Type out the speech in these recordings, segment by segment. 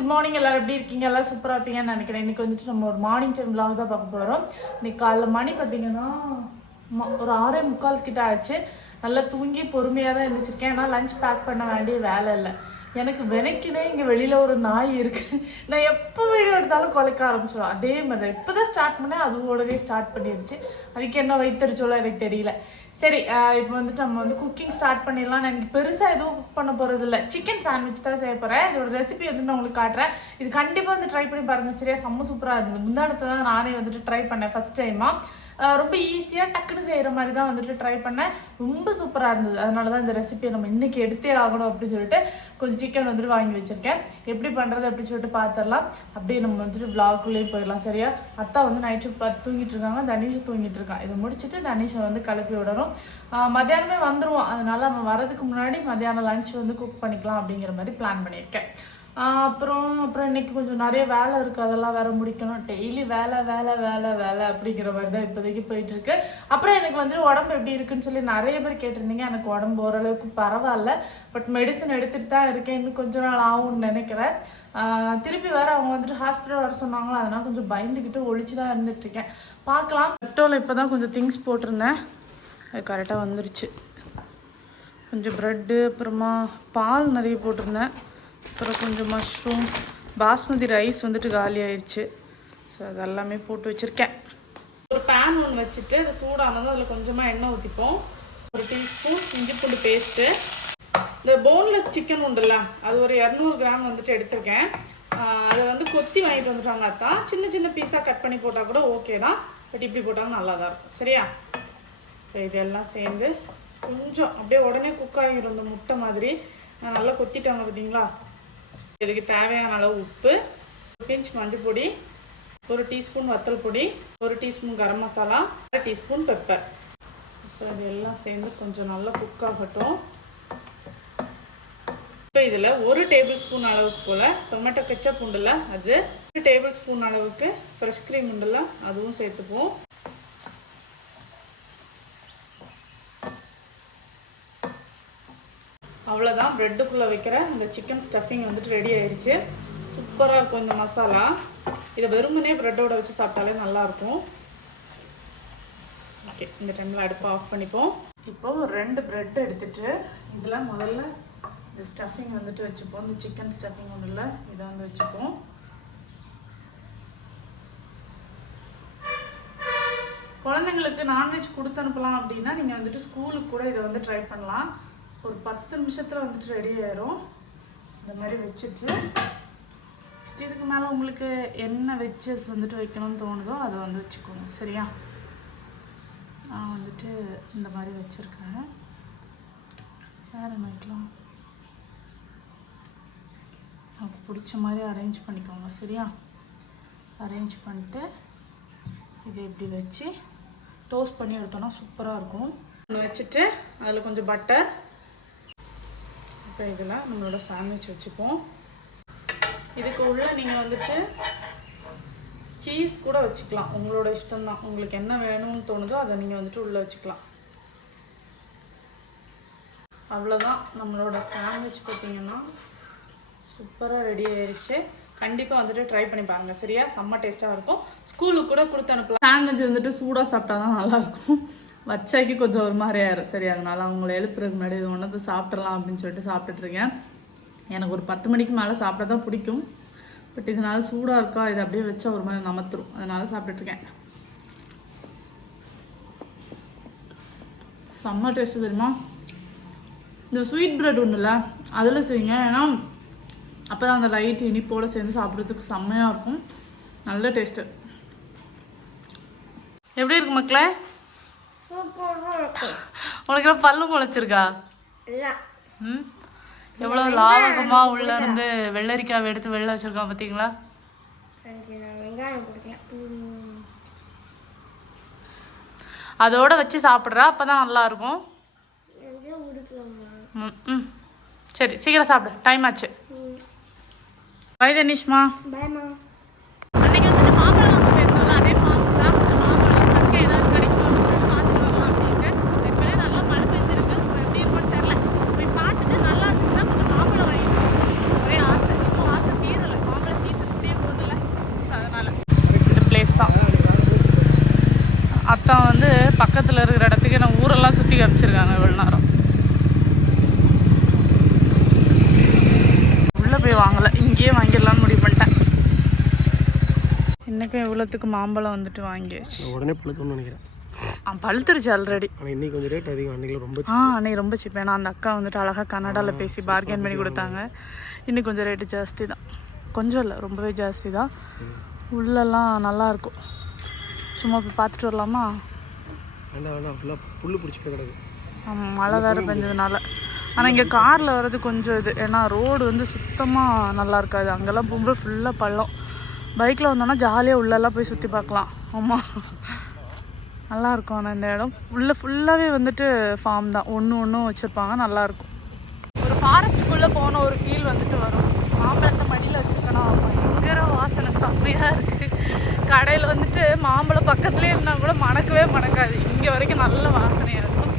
Good morning எல்லாரும் எப்படி இருக்கீங்க? எல்லாம் சூப்பராக இருப்பீங்கன்னு நினைக்கிறேன். இன்னைக்கு வந்துட்டு நம்ம ஒரு மார்னிங் டைம் vlog தான் பார்க்க போகிறோம் இன்னைக்கு காலைல மணி பார்த்தீங்கன்னா ம- ஒரு ஆறே முக்கால் கிட்ட ஆச்சு. நல்லா தூங்கி பொறுமையாக தான் இருந்துச்சிருக்கேன் ஏன்னா லஞ்ச் பேக் பண்ண வேண்டிய வேலை இல்லை. எனக்கு வெனக்கினே இங்கே வெளியில் ஒரு நாய் இருக்கு. நான் எப்போ வீடியோ எடுத்தாலும் குலைக்க ஆரம்பிச்சிடும் அதே மாதிரி தான் இப்போ தான் ஸ்டார்ட் பண்ணேன். அதுவும் உடனே ஸ்டார்ட் பண்ணிருச்சு. அதுக்கு என்ன வைத்தறிச்சோல எனக்கு தெரியல. சரி இப்போ வந்துட்டு நம்ம வந்து குக்கிங் ஸ்டார்ட் பண்ணிடலாம் நான் எனக்கு பெருசாக எதுவும் குக் பண்ண போகிறது இல்லை. சிக்கன் சாண்ட்விச் தான் செய்ய போகிறேன் இதோட ரெசிபி வந்து நான் உங்களுக்கு காட்டுறேன். இது கண்டிப்பாக வந்து ட்ரை பண்ணி பாருங்கள் சரியா? செம்ம சூப்பராக இருந்தது. முந்தானத்தை தான் நானே வந்துட்டு ட்ரை பண்ணேன் ஃபஸ்ட் டைமாக ரொம்ப ஈஸியாக டக்குன்னு செய்கிற மாதிரி தான் வந்துட்டு ட்ரை பண்ணேன். ரொம்ப சூப்பராக இருந்தது. அதனால தான் இந்த ரெசிபியை நம்ம இன்றைக்கி எடுத்தே ஆகணும் அப்படின்னு சொல்லிட்டு கொஞ்சம் சிக்கன் வந்துட்டு வாங்கி வச்சுருக்கேன். எப்படி பண்ணுறது அப்படின்னு சொல்லிட்டு பார்த்துடலாம் அப்படியே நம்ம வந்துட்டு vlog-குள்ளேயே போயிடலாம் சரியா? அத்தா வந்து நைட்டு பார்த்து தூங்கிட்டு இருக்காங்க. தனீஷ் தூங்கிட்டு இருக்கான். இதை முடிச்சுட்டு தனிஷை வந்து கிளப்பி விடணும். மத்தியானமே வந்துருவோம் அதனால நம்ம வரதுக்கு முன்னாடி மத்தியானம் லஞ்ச் வந்து குக் பண்ணிக்கலாம் அப்படிங்கிற மாதிரி பிளான் பண்ணியிருக்கேன். அப்புறம் அப்புறம் இன்னைக்கு கொஞ்சம் நிறைய வேலை இருக்குது அதெல்லாம் வேற முடிக்கணும். டெய்லி வேலை வேலை வேலை வேலை அப்படிங்கிற மாதிரி தான் இப்போதைக்கு போயிட்டு இருக்கு அப்புறம் எனக்கு வந்துட்டு உடம்பு எப்படி இருக்குன்னு சொல்லி நிறைய பேர் கேட்டிருந்தீங்க. எனக்கு உடம்பு ஓரளவுக்கு பரவாயில்ல. பட் மெடிசன் எடுத்துட்டு தான் இருக்கேன். இன்னும் கொஞ்ச நாள் ஆகும்னு நினைக்கிறேன். திருப்பி வேற அவங்க வந்துட்டு ஹாஸ்பிட்டல் வர சொன்னாங்களோ? அதனால கொஞ்சம் பயந்துக்கிட்டு ஒழிச்சு தான் இருந்துட்டு இருக்கேன். பார்க்கலாம். பெட்ரோல் இப்போ தான் கொஞ்சம் திங்ஸ் போட்டிருந்தேன். அது கரெக்டாக வந்துருச்சு. கொஞ்சம் ப்ரெட்டு அப்புறமா பால் நிறைய போட்டிருந்தேன். அப்புறம் கொஞ்சம் மஷ்ரூம் பாஸ்மதி ரைஸ் வந்துட்டு காலி ஆயிடுச்சு ஸோ அதெல்லாமே போட்டு வச்சுருக்கேன். ஒரு பேன் ஒன்று வச்சுட்டு அது சூடானதும் அதில் கொஞ்சமாக எண்ணெய் ஊற்றிப்போம் ஒரு டீஸ்பூன் இஞ்சி பூண்டு பேஸ்ட்டு இந்த போன்லெஸ் சிக்கன் உண்டுல்ல அது ஒரு இரநூறு கிராம் வந்துட்டு எடுத்திருக்கேன். அதை வந்து கொத்தி வாங்கிட்டு வந்துட்டாங்க அத்தான் சின்ன சின்ன பீஸாக கட் பண்ணி போட்டால் கூட ஓகே தான். பட் இப்படி போட்டாலும் நல்லா தான் இருக்கும். சரியா? இப்போ இதெல்லாம் சேர்ந்து கொஞ்சம் அப்படியே உடனே குக் ஆகிரும் இந்த முட்டை மாதிரி. நான் நல்லா கொத்திட்டாங்க பார்த்தீங்களா இதுக்கு தேவையான அளவு உப்பு ஒரு பிஞ்ச் மஞ்சள் பொடி ஒரு டீஸ்பூன் வத்தல் பொடி ஒரு டீஸ்பூன் கரம் மசாலா அரை டீஸ்பூன் பெப்பர். அப்புறம் இது எல்லாம் சேர்ந்து கொஞ்சம் நல்லா குக் ஆகட்டும். இப்போ இதில் ஒரு டேபிள் ஸ்பூன் அளவுக்கு போல் டொமேட்டோ கெச்சப் உண்டுல அது ஒரு டேபிள் ஸ்பூன் அளவுக்கு ஃப்ரெஷ் க்ரீம் உண்டுல அதுவும் சேர்த்துப்போம் அவ்வளோதான் ப்ரெட்டுக்குள்ளே வைக்கிற இந்த சிக்கன் ஸ்டஃபிங் வந்துட்டு ரெடி ஆயிடுச்சு சூப்பராக இருக்கும் இந்த மசாலா. இதை வெறுமனே ப்ரெட்டோட வச்சு சாப்பிட்டாலே நல்லாயிருக்கும். ஓகே இந்த டைமில் அடுப்பை ஆஃப் பண்ணிப்போம். இப்போ ரெண்டு ப்ரெட் எடுத்துட்டு இதில் முதல்ல இந்த ஸ்டஃபிங் வந்துட்டு வச்சுப்போம். இந்த சிக்கன் ஸ்டஃபிங் ஒன்றும் இல்லை இதை வந்து வச்சுப்போம். குழந்தைங்களுக்கு நான்வெஜ் கொடுத்து அனுப்பலாம் அப்படின்னா நீங்கள் வந்துட்டு ஸ்கூலுக்கு கூட இதை வந்து ட்ரை பண்ணலாம். ஒரு பத்து நிமிஷத்தில் வந்துட்டு ரெடி ஆயிரும். இந்த மாதிரி வச்சுட்டு இதுக்கு மேலே உங்களுக்கு என்ன வெஜ்ஜஸ் வந்துட்டு வைக்கணும்னு தோணுதோ அதை வந்து வச்சுக்கோங்க. சரியா? நான் வந்துட்டு இந்த மாதிரி வச்சுருக்கேன். வேறு வைக்கலாம்? நமக்கு பிடிச்ச மாதிரி அரேஞ்ச் பண்ணிக்கோங்க. சரியா? அரேஞ்ச் பண்ணிட்டு இதை இப்படி வச்சு டோஸ்ட் பண்ணி எடுத்தோன்னா சூப்பராக இருக்கும். ஒன்று வச்சுட்டு அதில் கொஞ்சம் பட்டர் இப்போ இதில் நம்மளோட சாண்ட்விச் வச்சுப்போம். இதுக்கு உள்ள நீங்கள் வந்துட்டு சீஸ் கூட வச்சுக்கலாம். உங்களோட இஷ்டம்தான். உங்களுக்கு என்ன வேணும்னு தோணுதோ அதை நீங்கள் வந்துட்டு உள்ளே வச்சுக்கலாம். அவ்வளோதான் நம்மளோட சாண்ட்விச் பார்த்தீங்கன்னா சூப்பராக ரெடி ஆயிடுச்சு கண்டிப்பாக வந்துட்டு ட்ரை பண்ணி பாருங்க. சரியா? செம்ம டேஸ்ட்டாக இருக்கும். ஸ்கூலுக்கு கூட கொடுத்து அனுப்பலாம். சாண்ட்விச் வந்துட்டு சூடாக சாப்பிட்டா தான் நல்லாயிருக்கும் வச்சாக்கி கொஞ்சம் ஒரு மாதிரி ஆயிரும். சரி அதனால அவங்கள எழுப்புறதுக்கு முன்னாடி இது ஒன்றத்தை சாப்பிட்றலாம் அப்படின்னு சொல்லிட்டு சாப்பிட்டுட்ருக்கேன் எனக்கு ஒரு பத்து மணிக்கு மேலே சாப்பிட தான் பிடிக்கும். பட் இதனால சூடாக இருக்கா இதை அப்படியே வச்சா ஒரு மாதிரி நமத்துரும். அதனால சாப்பிட்டுட்ருக்கேன் செம்ம டேஸ்ட்டு தெரியுமா? இந்த ஸ்வீட் பிரெட் ஒன்றுல அதில் செய்யுங்க. ஏன்னா அப்போ தான் அந்த லைட் இனிப்போடு சேர்ந்து சாப்பிட்றதுக்கு செம்மையாக இருக்கும். நல்ல டேஸ்ட்டு எப்படி இருக்கு மக்களே? உனக்கு பல்லு முளைச்சிருக்கா? ம்? எவ்வளோ லாவகமாக உள்ள இருந்து வெள்ளரிக்காவை எடுத்து வெளில வச்சிருக்கான் பார்த்தீங்களா அதோட வச்சு சாப்பிட்றா அப்போ தான் நல்லா இருக்கும். ம் ம். சரி சீக்கிரம் சாப்பிடு. டைம் ஆச்சு. பாய் தனிஷ்மா பயமா அன்னைக்கு வந்துட்டு மாம்பழம் வாங்க போயிருந்தோம்ல அதே ஃபார்ம் தான் கொஞ்சம் மாம்பழம் சக்கை ஏதாவது கிடைக்கும் அப்படின்னு சொல்லிட்டு பார்த்துட்டு வரலாம் அப்படின்ட்டு எப்படியே நல்லா மழை பெஞ்சிருக்கு ஸோ எப்படி இருக்கும்னு தெரில போய் பார்த்துட்டு நல்லா இருந்துச்சுன்னா கொஞ்சம் மாம்பழம் வாங்கிட்டு வரணும். ஒரே ஆசை இன்னும் ஆசை தீரலை அத்தா வந்து பக்கத்தில் இருக்கிற இடத்துக்கு நான் ஊரெல்லாம் சுற்றி காமிச்சிருக்காங்க இவ்வளோ நேரம். உள்ளே போய் வாங்கலை. இங்கேயே வாங்கிடலாம்னு முடிவு பண்ணிட்டேன். இன்றைக்கும் இவ்வளோத்துக்கு மாம்பழம் வந்துட்டு வாங்கியாச்சு. உடனே பழுக்கணும்னு நினைக்கிறேன். ஆ பழுத்துருச்சு ஆல்ரெடி இன்னைக்கு கொஞ்சம் ரேட் அதிகம். அன்றைக்கி ரொம்ப ஆ அன்னைக்கு ரொம்ப சீப் ஏன்னா அந்த அக்கா வந்துட்டு அழகாக கன்னடாவில் பேசி பார்கெயின் பண்ணி கொடுத்தாங்க. இன்னும் கொஞ்சம் ரேட்டு ஜாஸ்தி தான். கொஞ்சம் இல்லை ரொம்பவே ஜாஸ்தி தான். உள்ளெல்லாம் நல்லா இருக்கும். சும்மா போய் பார்த்துட்டு வரலாமா? வேண்டாம் வேண்டாம். ஃபுல்லாக புல் பிடிச்சி போய் கிடக்கு. மழை வேறு பெஞ்சதுனால. ஆனால் இங்கே காரில் வர்றது கொஞ்சம் இது. ஏன்னா ரோடு வந்து சுத்தமாக நல்லா இருக்காது. அங்கெல்லாம் போகும்போது ஃபுல்லாக பள்ளம். பைக்கில் வந்தோன்னா ஜாலியாக உள்ளெல்லாம் போய் சுற்றி பார்க்கலாம். ஆமாம் நல்லாயிருக்கும் ஆனால் இந்த இடம் உள்ளே ஃபுல்லாகவே வந்துட்டு ஃபார்ம் தான். ஒன்று ஒன்றும் வச்சுருப்பாங்க. நல்லாயிருக்கும் ஒரு ஃபாரஸ்ட்டுக்குள்ளே போன ஒரு ஃபீல் வந்துட்டு வரும். மாம்பழத்தை மடியில் வச்சுருக்கணும். பயங்கர வாசனை. செம்மையாக இருக்குது கடையில் வந்துட்டு மாம்பழம் பக்கத்துலேயே இருந்தால் கூட மணக்கவே மணக்காது. இங்கே வரைக்கும் நல்ல வாசனையாக இருக்கும்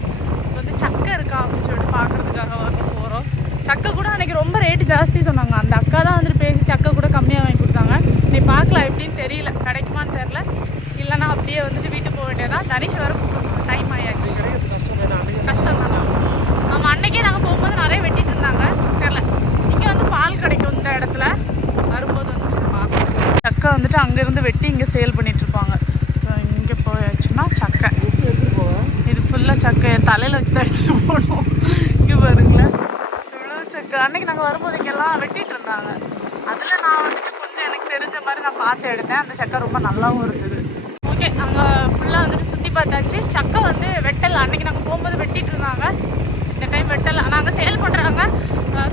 இப்போ வந்து சக்கை இருக்கா அப்படின்னு சொல்லிட்டு பார்க்குறதுக்காக வந்து போகிறோம் சக்கை கூட அன்றைக்கி ரொம்ப ரேட்டு ஜாஸ்தி சொன்னாங்க அந்த அக்கா தான் வந்துட்டு பேசி சக்கை கூட கம்மியாக வாங்கி கொடுத்தாங்க நீ பார்க்கலாம் எப்படின்னு தெரியல கிடைக்குமான்னு தெரில இல்லைன்னா அப்படியே வந்துட்டு வீட்டுக்கு போக வேண்டியதான் தனிஷ் வர டைம் ஆயாச்சு கஷ்டம் தான் அன்றைக்கி கஷ்டம் தானே ஆமாம் அன்னைக்கே நாங்கள் போகும்போது நிறைய வெட்டிட்டு இருந்தாங்க தெரில இங்கே வந்து பால் கிடைக்கும் இந்த இடத்துல வரும்போது வந்து சரி பார்க்கலாம் சக்கை வந்துட்டு அங்கேருந்து வெட்டி இங்கே சேல் பண்ணிட்டு இருப்பாங்க இங்கே போயாச்சுன்னா சக்கை எடுத்துகிட்டு போவேன் இது ஃபுல்லாக சக்கை என் தலையில் வச்சு தான் அடிச்சுட்டு போகணும் இங்கே பாருங்களேன் இவ்வளோ சக்கை அன்னைக்கு நாங்கள் வரும்போது இங்கெல்லாம் வெட்டிட்டு இருந்தாங்க அதில் நான் வந்துட்டு கொஞ்சம் எனக்கு தெரிஞ்ச மாதிரி நான் பார்த்து எடுத்தேன். அந்த சக்கை ரொம்ப நல்லாவும் இருந்தது ஓகே அங்கே ஃபுல்லாக வந்துட்டு சுற்றி பார்த்தாச்சு. சக்கை வந்து வெட்டலை. அன்னைக்கு நாங்கள் போகும்போது வெட்டிட்டு இருந்தாங்க. இந்த டைம் வெட்டல. ஆனால் அங்கே சேல் பண்ணுறாங்க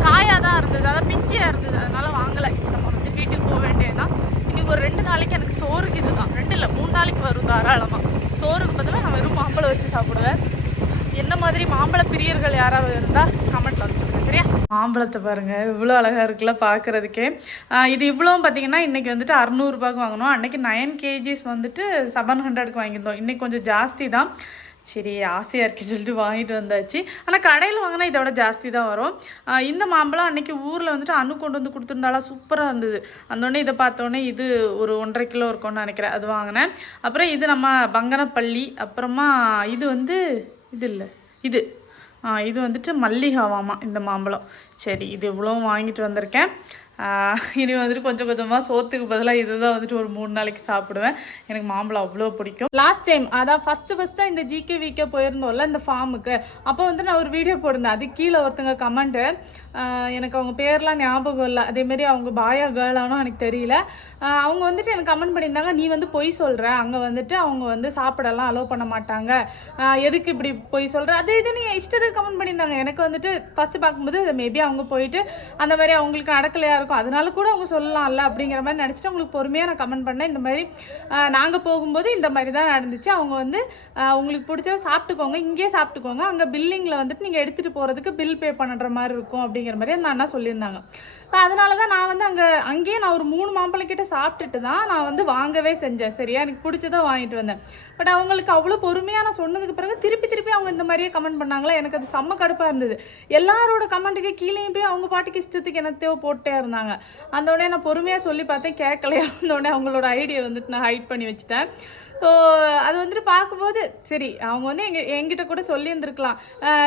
காயாக தான் இருந்தது. அதாவது பிஞ்சியாக இருந்தது. அதனால் வாங்கலை. நம்ம வந்து வீட்டுக்கு போக வேண்டியதுதான் இன்னைக்கு ஒரு ரெண்டு நாளைக்கு எனக்கு சோறுக்கு இதுதான். ரெண்டு இல்லை மூணு நாளைக்கு வரும் தாராளமாக சோறுக்கு பதிலாக நான் வெறும் மாம்பழம் வச்சு சாப்பிடுவேன் என்ன மாதிரி மாம்பழ பிரியர்கள் யாராவது இருந்தால் கமெண்ட்ல வந்து சரியா? மாம்பழத்தை பாருங்கள் இவ்வளோ அழகாக இருக்குல்ல பார்க்குறதுக்கே இது இவ்வளோவும் பார்த்தீங்கன்னா இன்னைக்கு வந்துட்டு அறநூறுபாய்க்கு வாங்கினோம் அன்னைக்கு நைன் கேஜிஸ் வந்துட்டு செவன் ஹண்ட்ரட்க்கு வாங்கியிருந்தோம். இன்னைக்கு கொஞ்சம் ஜாஸ்தி தான். சரி ஆசையாக இருக்குன்னு சொல்லிட்டு வாங்கிட்டு வந்தாச்சு. ஆனால் கடையில் வாங்கினா இதோட ஜாஸ்தி தான் வரும். இந்த மாம்பழம் அன்றைக்கி ஊரில் வந்துட்டு அணு கொண்டு வந்து கொடுத்துருந்தாலும் சூப்பராக இருந்தது. அந்தோடனே இதை பார்த்தோன்னே இது ஒரு ஒன்றரை கிலோ இருக்கும்னு நினைக்கிறேன் அது வாங்கினேன். அப்புறம் இது நம்ம பங்கனப்பள்ளி அப்புறமா இது வந்து இது இல்லை. இது. இது வந்துட்டு மல்லிகாவாமா இந்த மாம்பழம். சரி இது இவ்வளோ வாங்கிட்டு வந்திருக்கேன். இனி வந்துட்டு கொஞ்சம் கொஞ்சமாக சோத்துக்கு பதிலாக இதுதான் வந்துட்டு ஒரு மூணு நாளைக்கு சாப்பிடுவேன். எனக்கு மாம்பழம் அவ்வளோ பிடிக்கும். லாஸ்ட் டைம் அதான் ஃபஸ்ட்டு ஃபஸ்ட்டாக இந்த ஜிகே வீக்கே போயிருந்தோம்ல இந்த ஃபார்முக்கு அப்போ வந்து நான் ஒரு வீடியோ போட்டிருந்தேன். அது கீழே ஒருத்தங்க கமெண்ட்டு எனக்கு அவங்க பேர்லாம் ஞாபகம் இல்லை. அதேமாரி அவங்க பாயா கேர்ளானும் எனக்கு தெரியல. அவங்க வந்துட்டு எனக்கு கமெண்ட் பண்ணியிருந்தாங்க நீ வந்து பொய் சொல்கிற அங்கே வந்துட்டு அவங்க வந்து சாப்பிடலாம் அலோவ் பண்ண மாட்டாங்க. எதுக்கு இப்படி பொய் சொல்கிற அது இது நீ இஷ்டத்துக்கு கமெண்ட் பண்ணியிருந்தாங்க. எனக்கு வந்துட்டு ஃபஸ்ட்டு பார்க்கும்போது மேபி அவங்க போயிட்டு அந்த மாதிரி அவங்களுக்கு நடக்கலையா இருக்கும் அதனால கூட அவங்க சொல்லலாம்ல அப்படிங்கிற மாதிரி நினச்சிட்டு அவங்களுக்கு பொறுமையாக நான் கமெண்ட் பண்ணேன். இந்த மாதிரி நாங்கள் போகும்போது இந்த மாதிரி தான் நடந்துச்சு. அவங்க வந்து உங்களுக்கு பிடிச்சத சாப்பிட்டுக்கோங்க. இங்கேயே சாப்பிட்டுக்கோங்க. அங்கே பில்லிங்கில் வந்துட்டு நீங்கள் எடுத்துகிட்டு போகிறதுக்கு பில் பே பண்ணுற மாதிரி இருக்கும் அப்படிங்கிற மாதிரி அந்த அண்ணா சொல்லியிருந்தாங்க. அதனால தான் நான் வந்து அங்கே அங்கேயே நான் ஒரு மூணு மாம்பழம் கிட்ட சாப்பிட்டுட்டு தான் நான் வந்து வாங்கவே செஞ்சேன். சரியா? எனக்கு பிடிச்சதை வாங்கிட்டு வந்தேன். பட் அவங்களுக்கு அவ்வளோ பொறுமையாக நான் சொன்னதுக்கு பிறகு திருப்பி திருப்பி அவங்க இந்த மாதிரியே கமெண்ட் பண்ணாங்களா? எனக்கு அது செம்ம கடுப்பாக இருந்தது. எல்லாரோட கமெண்ட்டுக்கு கீழேயும் போய் அவங்க பாட்டுக்கு இஷ்டத்துக்கு என்னத்தையோ போட்டே இருந்தாங்க. அந்த உடனே நான் பொறுமையாக சொல்லி பார்த்தேன் கேட்கலையா? அந்த உடனே அவங்களோட ஐடியா வந்துட்டு நான் ஹைட் பண்ணி வச்சுட்டேன். ஸோ அது வந்துட்டு பார்க்கும்போது சரி அவங்க வந்து எங்க எங்கிட்ட கூட சொல்லியிருந்துருக்கலாம்.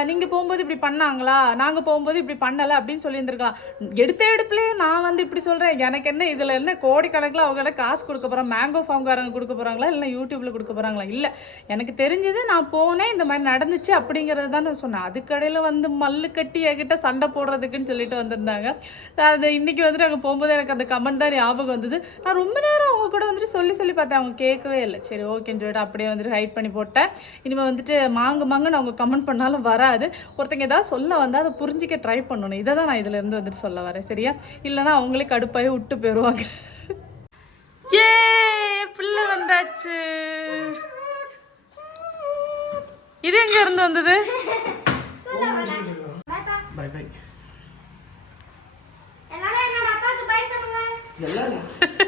நீங்கள் போகும்போது இப்படி பண்ணாங்களா? நாங்கள் போகும்போது இப்படி பண்ணலை அப்படின்னு சொல்லியிருந்துருக்கலாம். எடுத்த எடுப்புலேயே நான் வந்து இப்படி சொல்கிறேன் எனக்கு என்ன இதில் என்ன கோடிக்கணக்கில் அவங்க காசு கொடுக்க போகிறோம் மேங்கோ ஃபார்ம்காரங்க கொடுக்க போகிறாங்களா இல்லை யூடியூப்பில் கொடுக்க போகிறாங்களா இல்லை. எனக்கு தெரிஞ்சது நான் போனேன் இந்த மாதிரி நடந்துச்சு அப்படிங்கிறது தான் நான் சொன்னேன். அதுக்கடையில் வந்து மல்லு கட்டி என்கிட்ட சண்டை போடுறதுக்குன்னு சொல்லிட்டு வந்திருந்தாங்க. அது இன்னைக்கு வந்துட்டு அங்கே போகும்போது எனக்கு அந்த கமெண்ட் தான் ஞாபகம் வந்தது. நான் ரொம்ப நேரம் அவங்க கூட வந்துட்டு சொல்லி சொல்லி பார்த்தேன். அவங்க கேட்கவே இல்லை. சரி ஓகேன்னு சொல்லிட்டு அப்படியே வந்துட்டு ஹைட் பண்ணி போட்டேன். இனிமேல் வந்துட்டு மாங்கு மாங்குன்னு அவங்க கமெண்ட் பண்ணாலும் வராது. ஒருத்தங்க ஏதாவது சொல்ல வந்தால் அதை புரிஞ்சிக்க ட்ரை பண்ணணும். இதை தான் நான் இதுலேருந்து வந்துட்டு சொல்ல வரேன் சரியா? இல்லைன்னா அவங்களே கடுப்பாகி விட்டு போயிடுவாங்க ஏ பிள்ளை வந்தாச்சு. இது எங்க இருந்து வந்தது? பை பை எல்லாரும் என்னோட அப்பாவுக்கு பை சொல்லுங்க.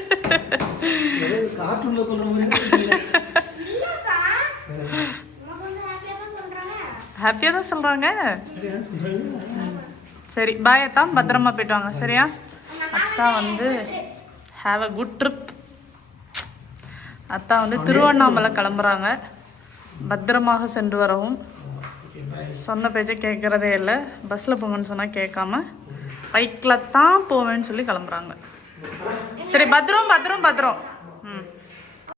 கார்ட்டூனில் சொல்கிற மாதிரி இல்லப்பா நம்ம கொஞ்சம் ஹாப்பியாக தான் சொல்கிறாங்க சரி பாய் அத்தா. பத்திரமா போயிட்டு வாங்க சரியா? அத்தா வந்து ஹாவ் அ குட் ட்ரிப் அத்தா வந்து திருவண்ணாமலை கிளம்புறாங்க. பத்திரமாக சென்று வரவும். சொன்ன பேச்சை கேட்குறதே இல்லை. பஸ்ஸில் போங்கன்னு சொன்னால் கேட்காம பைக்கில் தான் போவேன்னு சொல்லி கிளம்புறாங்க. சரி பத்திரம் பத்திரம் பத்திரம்.